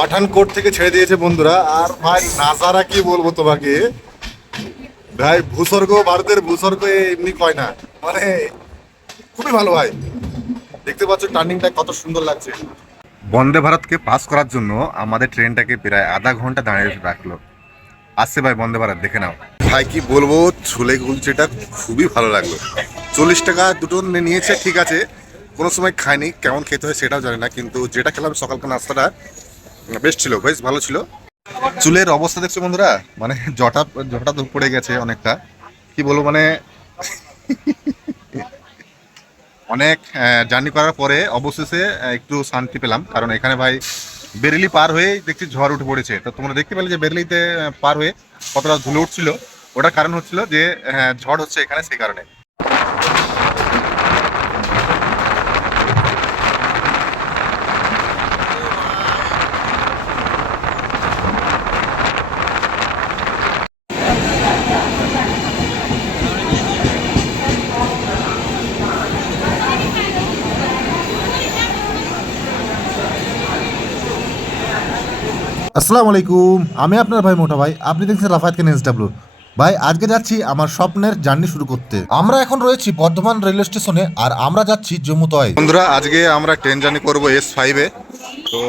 পাঠানকোট থেকে ছেড়ে দিয়েছে বন্ধুরা। আর ভাই নাজারা কি বলবো তোমাকে, ভাই ভূস্বর্গ, ভারতের ভূস্বর্গ এমনি কয় না, মানে খুবই ভালো ভাই। দেখতে পাচ্ছ টার্নিংটা কত সুন্দর লাগছে। বন্দে ভারতকে পাস করার জন্য আমাদের ট্রেনটাকে প্রায় আধা ঘন্টা দাঁড়িয়ে রাখলো। আসছে ভাই বন্দে ভারত, দেখে নাও ভাই। কি বলবো, ছোলে কুলচেটা খুবই ভালো লাগলো। 40 টাকা দুটো নিয়েছে, ঠিক আছে। কোনো সময় খাইনি, কেমন খেতে হয় সেটাও জানি না, কিন্তু যেটা খেলাম সকালকার নাস্তাটা বেশ ছিল, বেশ ভালো ছিল। চুলের অবস্থা দেখছো বন্ধুরা, মানে জটা জটা তো পড়ে গেছে অনেকটা। কি বলবো, মানে অনেক জার্নি করার পরে অবশেষে একটু শান্তি পেলাম, কারণ এখানে ভাই বেরেলি পার হয়ে দেখছি ঝড় উঠে পড়েছে। তো তোমরা দেখতে পেলে যে বেরেলিতে পার হয়ে কতটা ধুলো উঠছিল, ওটার কারণ হচ্ছিল যে ঝড় হচ্ছে এখানে, সেই কারণে। আসসালামু আলাইকুম, আমি আপনার ভাই মোটা ভাই। আপনি দেখছেন রাফায়েত খান এসডব্লিউ। ভাই আজকে যাচ্ছি আমার স্বপ্নের জার্নি শুরু করতে। আমরা এখন রয়েছি বর্ধমান রেলওয়ে স্টেশনে, আর আমরা যাচ্ছি জম্মুতয়। বন্ধুরা আজকে আমরা ট্রেন জার্নি করবো S5-এ। তো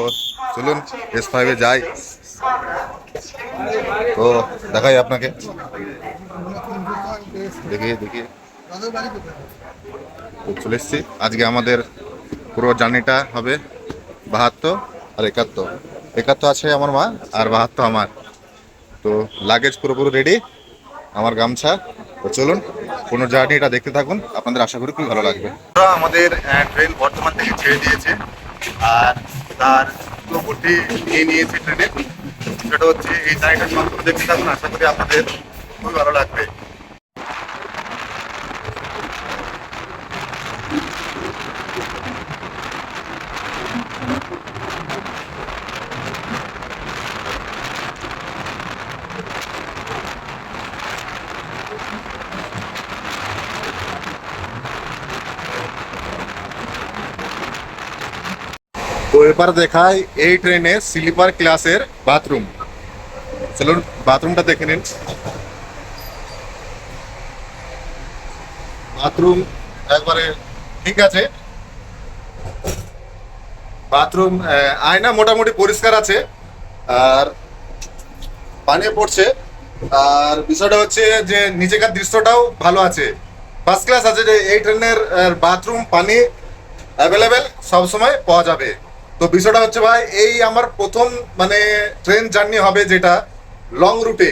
চলুন S5-এ যাই। তো দেখাই আপনাকে, দেখি দেখি। তো চলে এসছি। আজকে আমাদের পুরো জার্নিটা হবে 72 আর 71। 71 আছে আমার মা, আর 72 আমার। তো লাগেজ পুরোপুরি রেডি, আমার গামছা। তো চলুন কোনো জার্নিটা দেখতে থাকুন, আপনাদের আশা করি খুবই ভালো লাগবে। আমাদের ট্রেন বর্তমান থেকে ছেড়ে দিয়েছে, আর তার পুরোপুরি নিয়ে নিয়েছে ট্রেনে। সেটা হচ্ছে এই জার্নিটা সম্পূর্ণ দেখতে থাকুন, আশা করি আপনাদের খুবই ভালো লাগবে। তো এবার দেখায় এই ট্রেনে স্লিপার ক্লাসের বাথরুম। চলুন বাথরুমটা দেখে নিন। বাথরুম একবারে ঠিক আছে। বাথরুম আয়না মোটামুটি পরিষ্কার আছে, আর পানি পড়ছে। আর বিষয়টা হচ্ছে যে নিচেকার দৃশ্যটাও ভালো আছে, ফার্স্ট ক্লাস আছে। যে এই ট্রেনের বাথরুম পানি অ্যাভেলেবেল সবসময় পাওয়া যাবে। তো বিষয়টা হচ্ছে ভাই, এই আমার প্রথম মানে ট্রেন জার্নি হবে যেটা লং রুটে।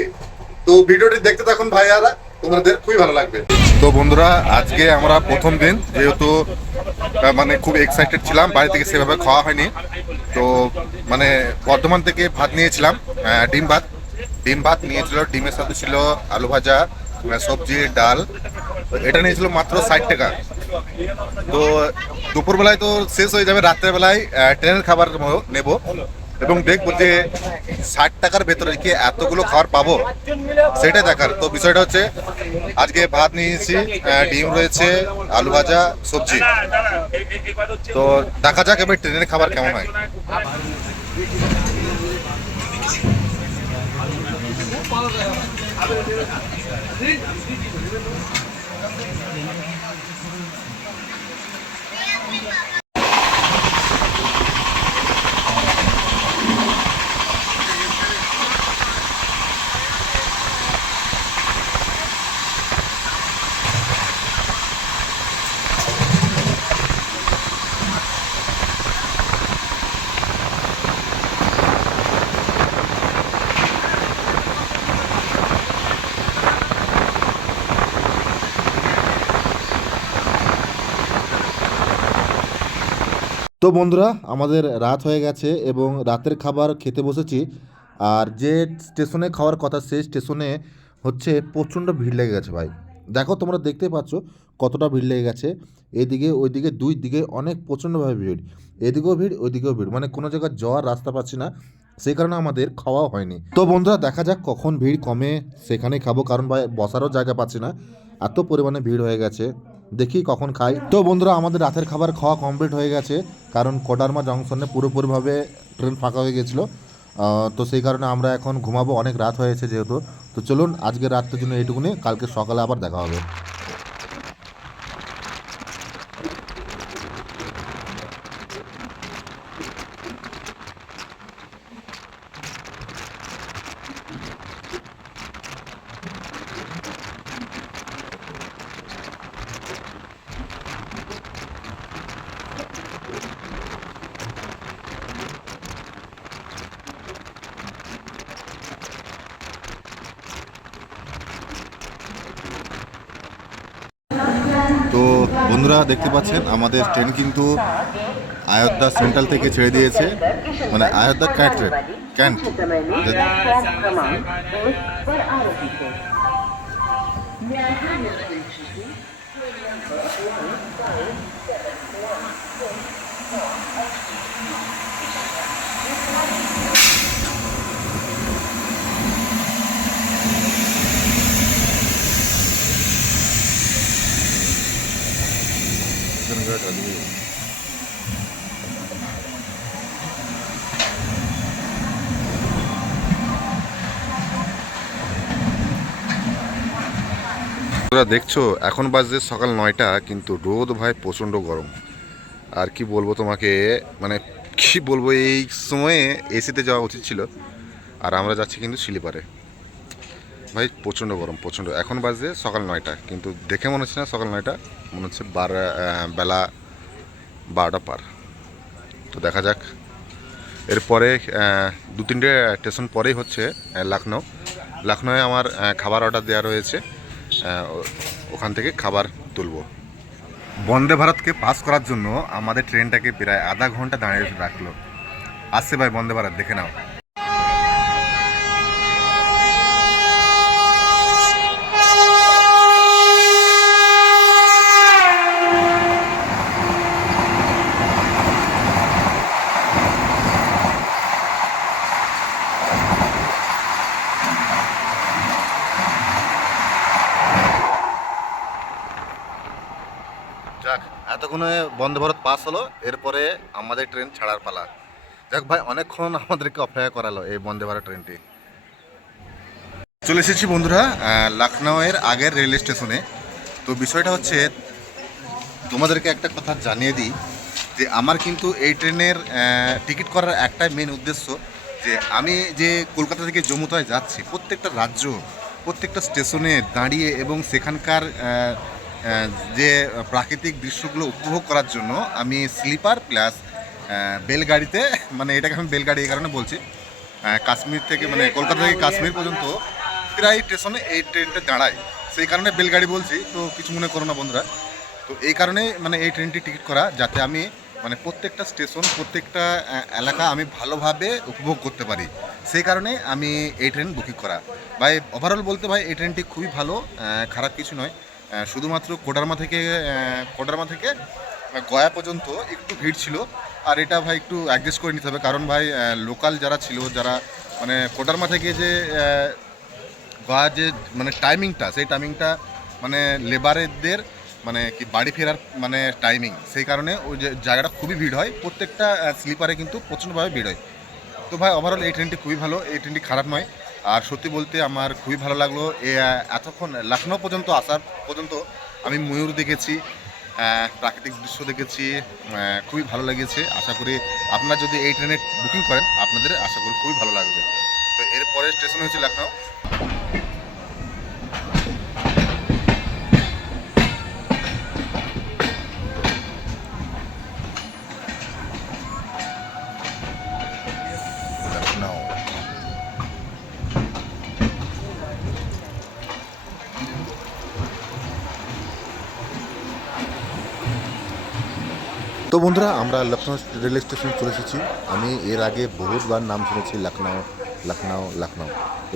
তো ভিডিওটি দেখতে থাকুন ভাইয়ারা, তোমাদের খুবই ভালো লাগবে। তো বন্ধুরা আজকে আমরা প্রথম দিন, যেহেতু মানে খুব এক্সাইটেড ছিলাম, বাড়ি থেকে সেভাবে খাওয়া হয়নি। তো মানে বর্ধমান থেকে ভাত নিয়েছিলাম, ডিম ভাত। ডিম ভাত নিয়েছিল, ডিমের সাথে ছিল আলু ভাজা, সবজি, ডাল। এটা নিয়েছিল মাত্র 60 টাকা। তো দুপুরবেলায় তো শেষ হয়ে যাবে, রাত্রেবেলায় ট্রেনের খাবার নেব এবং দেখবো যে 60 টাকার ভেতরে কি এতগুলো খাবার পাবো, সেটাই দেখার। তো বিষয়টা হচ্ছে আজকে ভাত নিয়েছি, ডিম রয়েছে, আলু ভাজা, সবজি। তো দেখা যাক এবার ট্রেনের খাবার কেমন হয়। তো বন্ধুরা আমাদের রাত হয়ে গেছে এবং রাতের খাবার খেতে বসেছি। আর যে স্টেশনে খাওয়ার কথা, সেই স্টেশনে হচ্ছে প্রচণ্ড ভিড় লেগে গেছে ভাই। দেখো তোমরা দেখতে পাচ্ছ কতটা ভিড় লেগে গেছে। এদিকে ওইদিকে দুই দিকে অনেক প্রচণ্ডভাবে ভিড়, এদিকেও ভিড় ওইদিকেও ভিড়, মানে কোনো জায়গায় যাওয়ার রাস্তা পাচ্ছি না। সেই কারণে আমাদের খাওয়াও হয়নি। তো বন্ধুরা দেখা যাক কখন ভিড় কমে সেখানেই খাবো, কারণ ভাই বসারও জায়গা পাচ্ছি না, এত পরিমাণে ভিড় হয়ে গেছে। দেখি কখন খাই। তো বন্ধুরা আমাদের রাতের খাবার খাওয়া কমপ্লিট হয়ে গেছে, কারণ কোডারমা জংশনে পুরোপুরিভাবে ট্রেন ফাঁকা হয়ে গেছিলো। তো সেই কারণে আমরা এখন ঘুমাবো, অনেক রাত হয়েছে যেহেতু। তো চলুন আজকের রাতটার জন্য এইটুকুনি, কালকে সকালে আবার দেখা হবে। তো বন্ধুরা দেখতে পাচ্ছেন আমাদের ট্রেন কিন্তু अयोध्या सेंट्रल থেকে ছেড়ে দিয়েছে, মানে अयोध्या कैंट ट्रेन कैंट। তোমরা দেখছো এখন বাজে সকাল 9টা, কিন্তু রোদ ভাই প্রচণ্ড গরম। আর কি বলবো তোমাকে, মানে কি বলবো, এই সময়ে এসিতে যাওয়া উচিত ছিল, আর আমরা যাচ্ছি কিন্তু স্লিপারে। ভাই প্রচণ্ড গরম, প্রচণ্ড। এখন বাজে সকাল 9টা, কিন্তু দেখে মনে হচ্ছে না সকাল 9টা, মনে হচ্ছে বেলা 12টা পার। তো দেখা যাক, এরপরে 2-3টে স্টেশন পরেই হচ্ছে লখনউ। লখনউয়ে আমার খাবার অর্ডার দেওয়া রয়েছে, ওখান থেকে খাবার তুলব। বন্দে ভারতকে পাস করার জন্য আমাদের ট্রেনটাকে প্রায় আধা ঘন্টা দাঁড়িয়ে রাখলো। আসছে ভাই বন্দে ভারত, দেখে নাও। যাক, এতক্ষণে বন্দে ভারত পাস হলো, এরপরে আমাদের ট্রেন ছাড়ার পালা। যাক ভাই, অনেকক্ষণ আমাদেরকে অপেক্ষা করালো এই বন্দে ভারত ট্রেনটি। চলে এসেছি বন্ধুরা লখনউয়ের আগের রেল স্টেশনে। তো বিষয়টা হচ্ছে, তোমাদেরকে একটা কথা জানিয়ে দিই যে আমার কিন্তু এই ট্রেনের টিকিট করার একটাই মেন উদ্দেশ্য, যে আমি যে কলকাতা থেকে জম্মুতায় যাচ্ছি, প্রত্যেকটা রাজ্য, প্রত্যেকটা স্টেশনে দাঁড়িয়ে এবং সেখানকার যে প্রাকৃতিক দৃশ্যগুলো উপভোগ করার জন্য আমি স্লিপার প্লাস বেলগাড়িতে, মানে এটাকে আমি বেলগাড়ি এই কারণে বলছি, কাশ্মীর থেকে, মানে কলকাতা থেকে কাশ্মীর পর্যন্ত প্রায় স্টেশনে এই ট্রেনটা দাঁড়ায়, সেই কারণে বেলগাড়ি বলছি। তো কিছু মনে করো না বন্ধুরা। তো এই কারণে মানে এই ট্রেনটি টিকিট করা, যাতে আমি মানে প্রত্যেকটা স্টেশন, প্রত্যেকটা এলাকা আমি ভালোভাবে উপভোগ করতে পারি, সেই কারণে আমি এই ট্রেন বুকিং করা। ভাই ওভারঅল বলতে ভাই এই ট্রেনটি খুবই ভালো, খারাপ কিছু নয়। শুধুমাত্র কোডারমা থেকে গয়া পর্যন্ত একটু ভিড় ছিল, আর এটা ভাই একটু অ্যাডজাস্ট করে নিতে হবে, কারণ ভাই লোকাল যারা ছিল, যারা মানে কোডারমা থেকে যে গয়া যে মানে টাইমিংটা, সেই টাইমিংটা মানে লেবারদের মানে কি বাড়ি ফেরার মানে টাইমিং, সেই কারণে ওই যে জায়গাটা খুবই ভিড় হয়, প্রত্যেকটা স্লিপারে কিন্তু প্রচণ্ডভাবে ভিড় হয়। তো ভাই ওভারঅল এই ট্রেনটি খুবই ভালো, এই ট্রেনটি খারাপ নয়। আর সত্যি বলতে আমার খুবই ভালো লাগলো এতক্ষণ লখনউ পর্যন্ত আসার পর্যন্ত আমি ময়ূর দেখেছি, প্রাকৃতিক দৃশ্য দেখেছি, খুবই ভালো লেগেছে। আশা করি আপনারা যদি এই ট্রেনে বুকিং করেন, আপনাদের আশা করি খুবই ভালো লাগবে। তো এরপরের স্টেশন হচ্ছে লখনউ। লখনউ। তো বন্ধুরা আমরা লখনউ রেল স্টেশনে চলে এসেছি। আমি এর আগে বহুতবার নাম শুনেছি লখনউ লখনউ লখনউ,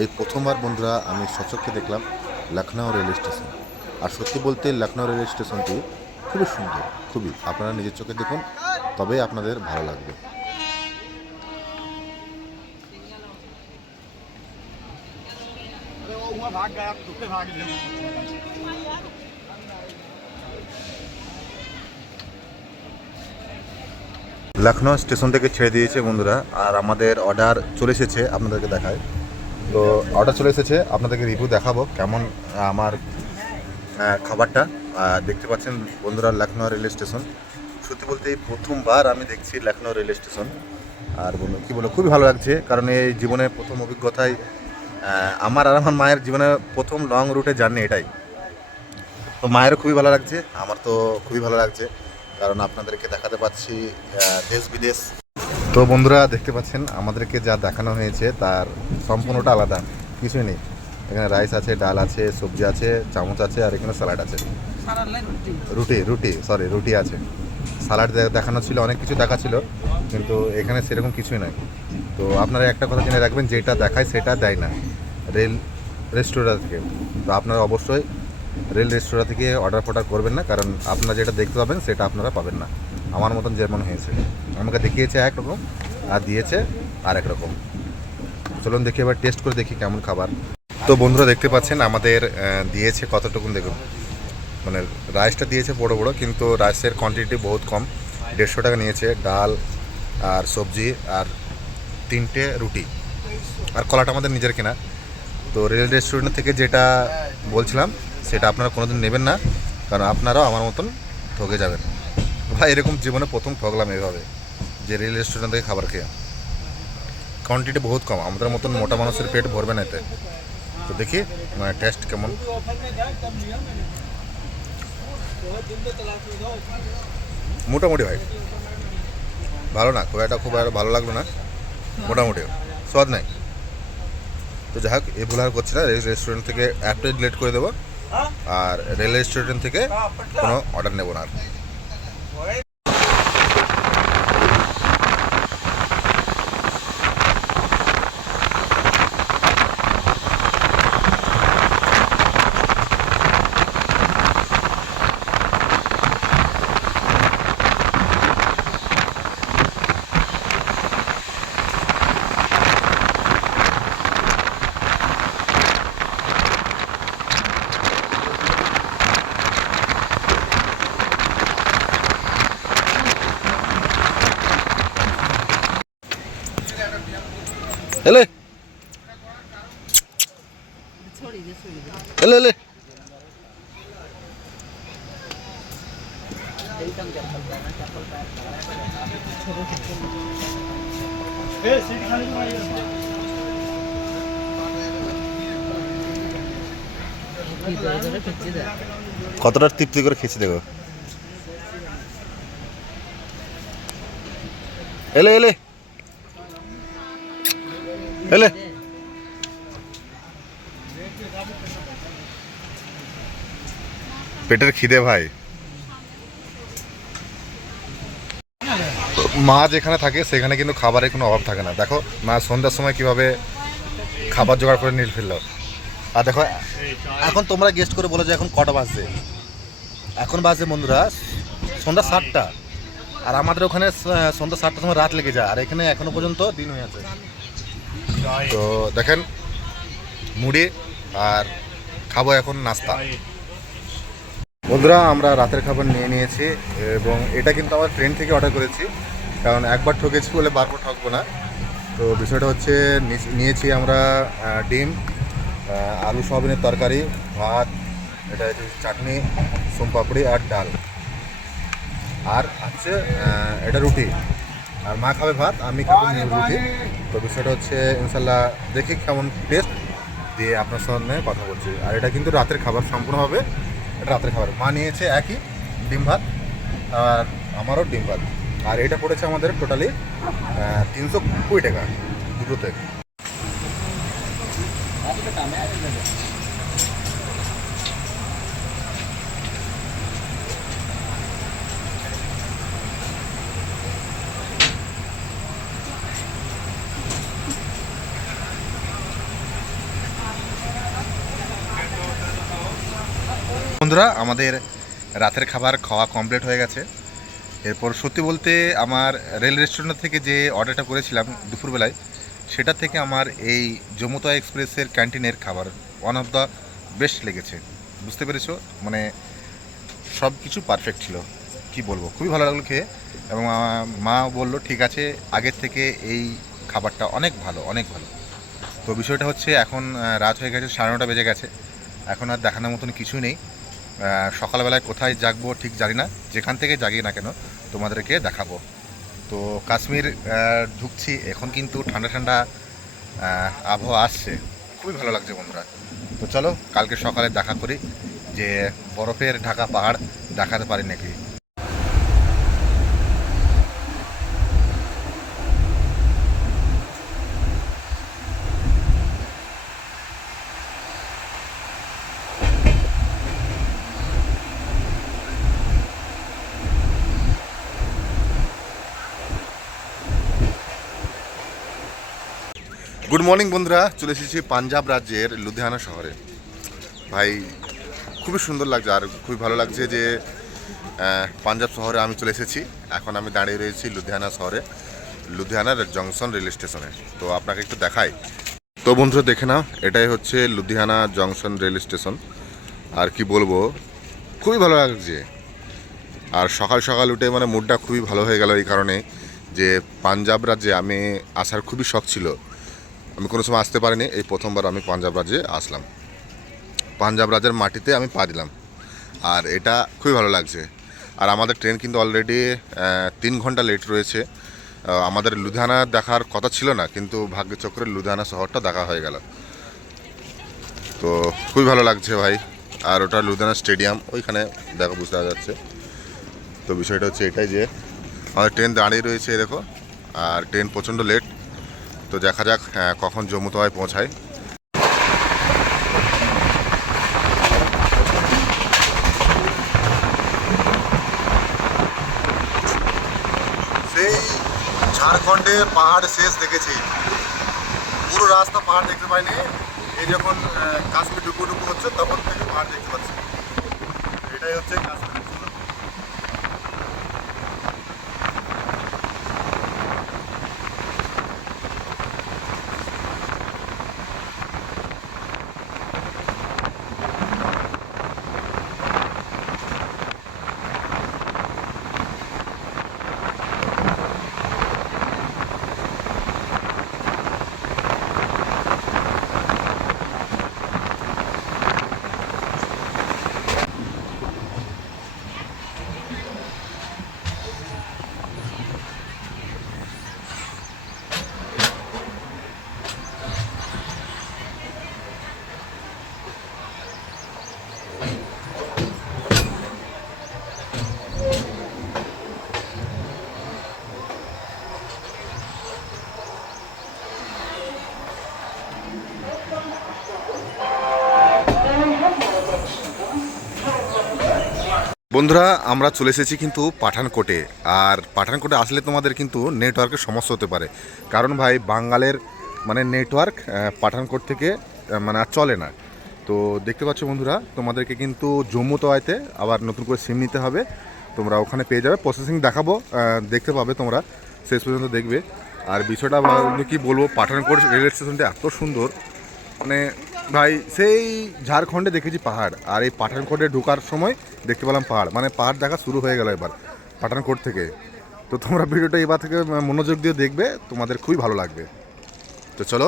এই প্রথমবার বন্ধুরা আমি সচক্ষে দেখলাম লখনউ রেল স্টেশন। আর সত্যি বলতে লখনউ রেল স্টেশনটি খুবই সুন্দর, খুবই। আপনারা নিজের চোখে দেখুন, তবে আপনাদের ভালো লাগবে। লখনৌ স্টেশন থেকে ছেড়ে দিয়েছে বন্ধুরা, আর আমাদের অর্ডার চলে এসেছে, আপনাদেরকে দেখায়। তো অর্ডার চলে এসেছে, আপনাদেরকে রিভিউ দেখাবো কেমন আমার খাবারটা। দেখতে পাচ্ছেন বন্ধুরা, লখনৌ রেলওয়ে স্টেশন। সত্যি বলতে এই প্রথমবার আমি দেখছি লখনৌ রেলওয়ে স্টেশন। আর বলুন কী বলো, খুবই ভালো লাগছে, কারণ এই জীবনে প্রথম অভিজ্ঞতায় আমার আর আমার মায়ের জীবনে প্রথম লং রুটে জার্নি এটাই। তো মায়েরও খুবই ভালো লাগছে, আমার তো খুবই ভালো লাগছে, কারণ আপনাদেরকে দেখাতে পাচ্ছি দেশ বিদেশ। তো বন্ধুরা দেখতে পাচ্ছেন আমাদেরকে যা দেখানো হয়েছে তার সম্পূর্ণটা আলাদা, কিছুই নেই। এখানে রাইস আছে, ডাল আছে, সবজি আছে, চামচ আছে, আর এখানে স্যালাড আছে, রুটি আছে। স্যালাড দেখানো ছিল, অনেক কিছু দেখাচ্ছিল, কিন্তু এখানে সেরকম কিছুই নয়। তো আপনারা একটা কথা জেনে রাখবেন, যেটা দেখায় সেটা দেয় না রেল রেস্টুরেন্ট থেকে। তো আপনারা অবশ্যই রেল রেস্টুরেন্ট থেকে অর্ডার করবেন না, কারণ আপনারা যেটা দেখতে পাবেন সেটা আপনারা পাবেন না। আমার মতন যেমন হয়েছে, আমাকে দেখিয়েছে একরকম আর দিয়েছে আর একরকম। চলুন দেখি, এবার টেস্ট করে দেখি কেমন খাবার। তো বন্ধুরা দেখতে পাচ্ছেন আমাদের দিয়েছে কতটুকুন, দেখুন মানে রাইসটা দিয়েছে বড় বড়, কিন্তু রাইসের কোয়ান্টিটি বহুত কম। 150 টাকা নিয়েছে, ডাল আর সবজি আর 3টে রুটি, আর কলাটা আমাদের নিজের কেনা। তো রেল রেস্টুরেন্ট থেকে যেটা বলছিলাম সেটা আপনারা কোনোদিন নেবেন না, কারণ আপনারাও আমার মতন ঠকে যাবেন। ভাই এরকম জীবনে প্রথম ঠকলাম এভাবে, যে রেল রেস্টুরেন্ট থেকে খাবার খেয়ে। কোয়ান্টিটি বহুত কম, আমাদের মতন মোটা মানুষের পেট ভরবে না এতে। তো দেখি মানে টেস্ট কেমন। মোটামুটি ভাই ভালো না, খুব একটা ভালো লাগলো না, মোটামুটি স্বাদ নাই। তো যাই হোক, এই ভুল আর করছি না, রেল রেস্টুরেন্ট থেকে এক প্লেট ডিলেট করে দেবো, আর রেল রেস্টুরেন্ট থেকে কোনো অর্ডার নেবো না আর। এলে এলে এলে কতটা তৃপ্তি করে খেয়েছি দেখো। এলে এলে এলে পেটের খিদে ভাই। মা যেখানে থাকে সেখানে কিন্তু খাবারের কোনো অভাব থাকে না। দেখো মা সন্ধ্যার সময় কিভাবে খাবার জোগাড় করে নিয়ে ফেললো। আর দেখো এখন তোমরা গেস্ট করে বলো যে এখন কটা বাজছে। এখন বাজে বন্ধুরা সন্ধ্যা 7টা, আর আমাদের ওখানে সন্ধ্যা 7টার সময় রাত লেগে যায়, আর এখানে এখনো পর্যন্ত দিন হয়ে আছে। তো দেখেন মুড়ি আর খাবো এখন নাস্তা। বন্ধুরা আমরা রাতের খাবার নিয়ে নিয়েছি, এবং এটা কিন্তু আমার ফ্রেন্ড থেকে অর্ডার করেছি, কারণ একবার ঠকেছি বলে বারবার ঠকবো না। তো বিষয়টা হচ্ছে নিয়েছি আমরা ডিম, আলু সয়াবিনের তরকারি, ভাত, এটা হচ্ছে চাটনি, সোমপাপড়ি আর ডাল, আর আছে এটা রুটি। আর মা খাবে ভাত, আমি খাবো রুটি। তো বিষয়টা হচ্ছে ইনশাল্লাহ দেখি কেমন টেস্ট দিয়ে আপনার সামনে কথা বলছি। আর এটা কিন্তু রাতের খাবার সম্পূর্ণভাবে, এটা রাতের খাবার। মা নিয়েছে একই ডিম ভাত, আর আমারও ডিম ভাত। আর এটা পড়েছে আমাদের টোটালি 320 টাকা দুটোতে। বন্ধুরা আমাদের রাতের খাবার খাওয়া কমপ্লিট হয়ে গেছে। এরপর সত্যি বলতে আমার রেল রেস্টুরেন্ট থেকে যে অর্ডারটা করেছিলাম দুপুরবেলায়, সেটা থেকে আমার এই যমুনা এক্সপ্রেসের ক্যান্টিনের খাবার ওয়ান অফ দ্য বেস্ট লেগেছে। বুঝতে পেরেছো, মানে সব কিছু পারফেক্ট ছিল। কি বলবো, খুবই ভালো লাগলো খেয়ে। এবং মা বললো ঠিক আছে, আগের থেকে এই খাবারটা অনেক ভালো, অনেক ভালো। তো বিষয়টা হচ্ছে এখন রাত হয়ে গেছে, 9:30 বেজে গেছে। এখন আর দেখানোর মতন কিছুই নেই। সকালবেলায় কোথায় জাগবো ঠিক জানি না, যেখান থেকে জাগি না কেন তোমাদেরকে দেখাবো। তো কাশ্মীর ঢুকছি এখন, কিন্তু ঠান্ডা ঠান্ডা আবহাওয়া আসছে, খুবই ভালো লাগছে বন্ধুরা। তো চলো কালকে সকালে দেখা করি যে বরফের ঢাকা পাহাড় দেখাতে পারি নাকি। গুড মর্নিং বন্ধুরা, চলে এসেছি পাঞ্জাব রাজ্যের লুধিয়ানা শহরে। ভাই খুবই সুন্দর লাগছে আর খুবই ভালো লাগছে যে পাঞ্জাব শহরে আমি চলে এসেছি। এখন আমি দাঁড়িয়ে রয়েছি লুধিয়ানা শহরে, লুধিয়ানার জংশন রেল স্টেশনে। তো আপনাকে একটু দেখাই। তো বন্ধুরা দেখে নাও, এটাই হচ্ছে লুধিয়ানা জংশন রেল স্টেশন। আর কি বলবো, খুবই ভালো লাগছে। আর সকাল সকাল উঠে মানে মুডটা খুবই ভালো হয়ে গেল এই কারণে যে পাঞ্জাব রাজ্যে আমি আসার খুবই শখ ছিল। আমি কোনো সময় আসতে পারিনি, এই প্রথমবার আমি পাঞ্জাব রাজ্যে আসলাম। পাঞ্জাব রাজ্যের মাটিতে আমি পা দিলাম, আর এটা খুবই ভালো লাগছে। আর আমাদের ট্রেন কিন্তু অলরেডি 3 ঘন্টা লেট রয়েছে। আমাদের লুধিয়ানা দেখার কথা ছিল না, কিন্তু ভাগ্যচক্রে লুধিয়ানা শহরটা দেখা হয়ে গেল। তো খুবই ভালো লাগছে ভাই। আর ওটা লুধিয়ানা স্টেডিয়াম, ওইখানে দেখো বুঝতে যাচ্ছে। তো বিষয়টা হচ্ছে এটাই যে আমাদের ট্রেন দাঁড়িয়ে রয়েছে দেখো, আর ট্রেন প্রচণ্ড লেট। তো দেখা যাক কখন জম্মু তাওয়ায় পৌঁছায়। সেই ঝাড়খণ্ডের পাহাড় শেষ দেখেছি, পুরো রাস্তা পাহাড় দেখতে পাইনি। এই যখন কাশ্মীর ডুবু ডুবু হচ্ছে তখন থেকে পাহাড় দেখতে পাচ্ছি। এটাই হচ্ছে কাশ্মীর। বন্ধুরা আমরা চলে এসেছি কিন্তু পাঠানকোটে। আর পাঠানকোটে আসলে তোমাদের কিন্তু নেটওয়ার্কের সমস্যা হতে পারে, কারণ ভাই বাঙ্গালের মানে নেটওয়ার্ক পাঠানকোট থেকে মানে আর চলে না। তো দেখতে পাচ্ছ বন্ধুরা, তোমাদেরকে কিন্তু জম্মু তাওয়াইতে আবার নতুন করে সিম নিতে হবে। তোমরা ওখানে পেয়ে যাবে, প্রসেসিং দেখাবো, দেখতে পাবে তোমরা, শেষ পর্যন্ত দেখবে। আর বিষয়টা কি বলবো, পাঠানকোট রেল স্টেশনটা এত সুন্দর, মানে ভাই সেই ঝাড়খণ্ডে দেখেছি পাহাড়, আর এই পাঠানকোটে ঢোকার সময় দেখতে পেলাম পাহাড়। মানে পাহাড় দেখা শুরু হয়ে গেল এবার পাঠানকোট থেকে। তো তোমরা ভিডিওটা এবার থেকে মনোযোগ দিয়ে দেখবে, তোমাদের খুবই ভালো লাগবে। তো চলো।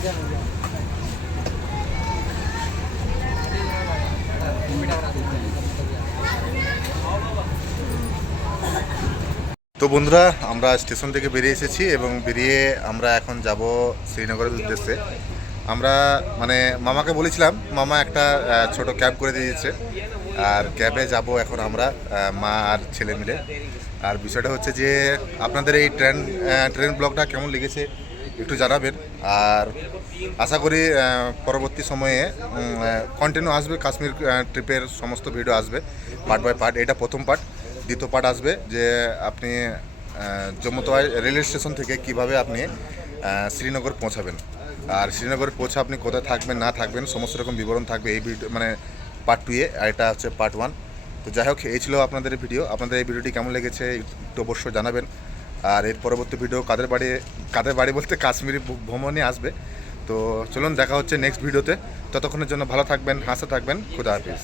তো বন্ধুরা, আমরা স্টেশন থেকে বেরিয়ে এসেছি এবং বেরিয়ে আমরা এখন যাব শ্রীনগরের উদ্দেশ্যে। আমরা মানে মামাকে বলেছিলাম, মামা একটা ছোট ক্যাব করে দিয়েছে, আর ক্যাবে যাব এখন আমরা মা আর ছেলে মিলে। আর বিষয়টা হচ্ছে যে আপনাদের এই ট্রেন ব্লগটা কেমন লেগেছে একটু জানাবেন। আর আশা করি পরবর্তী সময়ে কন্টিনিউ আসবে, কাশ্মীর ট্রিপের সমস্ত ভিডিও আসবে পার্ট বাই পার্ট। এটা প্রথম পার্ট। দ্বিতীয় পার্ট আসবে যে আপনি জম্মু তাওয়াই রেলওয়ে স্টেশন থেকে কিভাবে আপনি শ্রীনগর পৌঁছাবেন, আর শ্রীনগরে পৌঁছে আপনি কোথায় থাকবেন না থাকবেন সমস্ত রকম বিবরণ থাকবে এই ভিডিও, মানে পার্ট 2-এ। আর এটা হচ্ছে পার্ট 1। তো যাই হোক, এই ছিল আপনাদের এই ভিডিও। আপনাদের এই ভিডিওটি কেমন লেগেছে একটু অবশ্যই জানাবেন। আর এর পরবর্তী ভিডিও কাদের বাড়ি বলতে কাশ্মীরি ভ্রমণে আসবে। তো চলুন, দেখা হচ্ছে নেক্সট ভিডিওতে। ততক্ষণের জন্য ভালো থাকবেন, হাসতে থাকবেন। খুদা হাফিজ।